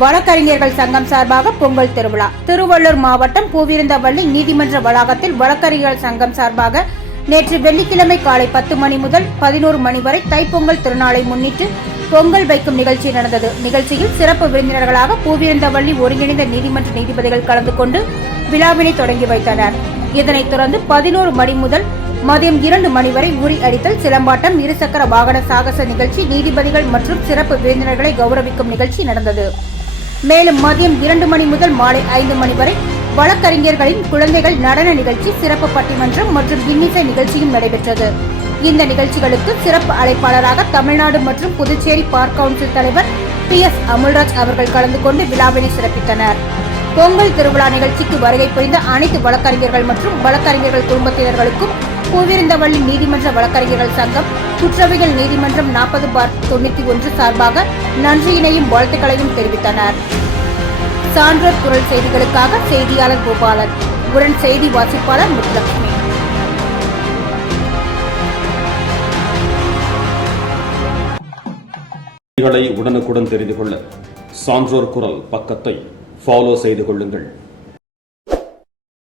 வழக்கறிஞர்கள் சங்கம் சார்பாக பொங்கல் திருவிழா. திருவள்ளூர் மாவட்டம் பூவிருந்தவள்ளி நீதிமன்ற வளாகத்தில் வழக்கறிஞர்கள் சங்கம் சார்பாக நேற்று வெள்ளிக்கிழமை காலை 10 மணி முதல் 11 மணி வரை தைப்பொங்கல் திருநாளை முன்னிட்டு பொங்கல் வைக்கும் நிகழ்ச்சி நடந்தது. நிகழ்ச்சியில் சிறப்பு விருந்தினர்களாக பூவிருந்தவள்ளி ஒருங்கிணைந்த நீதிமன்ற நீதிபதிகள் கலந்து கொண்டு விழாவினை தொடங்கி வைத்தனர். இதனைத் தொடர்ந்து 11 மணி முதல் மதியம் 2 மணி வரை உரி அடித்தல், சிலம்பாட்டம், இருசக்கர வாகன சாகச நிகழ்ச்சி, நீதிபதிகள் மற்றும் சிறப்பு விருந்தினர்களை கௌரவிக்கும் நிகழ்ச்சி நடந்தது. மேலும் மதியம் 2 மணி முதல் மாலை 5 மணி வரை வழக்கறிஞர்களின் குழந்தைகள் நடன நிகழ்ச்சி, சிறப்பு பட்டிமன்றம் மற்றும் இன்னிசை நிகழ்ச்சியும் நடைபெற்றது. இந்த நிகழ்ச்சிகளுக்கு சிறப்பு அழைப்பாளராக தமிழ்நாடு மற்றும் புதுச்சேரி பார் கவுன்சில் தலைவர் PS அமுல்ராஜ் அவர்கள் கலந்து கொண்டு விழாவினை சிறப்பித்தனர். பொங்கல் திருவிழா நிகழ்ச்சிக்கு வருகை புரிந்த அனைத்து வழக்கறிஞர்கள் மற்றும் வழக்கறிஞர்கள் குடும்பத்தினர்களுக்கும் பூவிருந்தவள்ளி நீதிமன்ற வழக்கறிஞர்கள் சங்கம், குற்றவியல் நீதிமன்றம் 40/91 சார்பாக நன்றியினையும் வாழ்த்துக்களையும் தெரிவித்தனர். சான்றோர் குரல் செய்திகளுக்காக செய்தியாளர் கோபாலன், உடன் செய்தி வாசிப்பாளர் முத்துலட்சுமி. உடனுக்குடன் தெரிந்து கொள்ள சான்றோர் குரல் பக்கத்தை ஃபாலோ செய்து கொள்ளுங்கள்.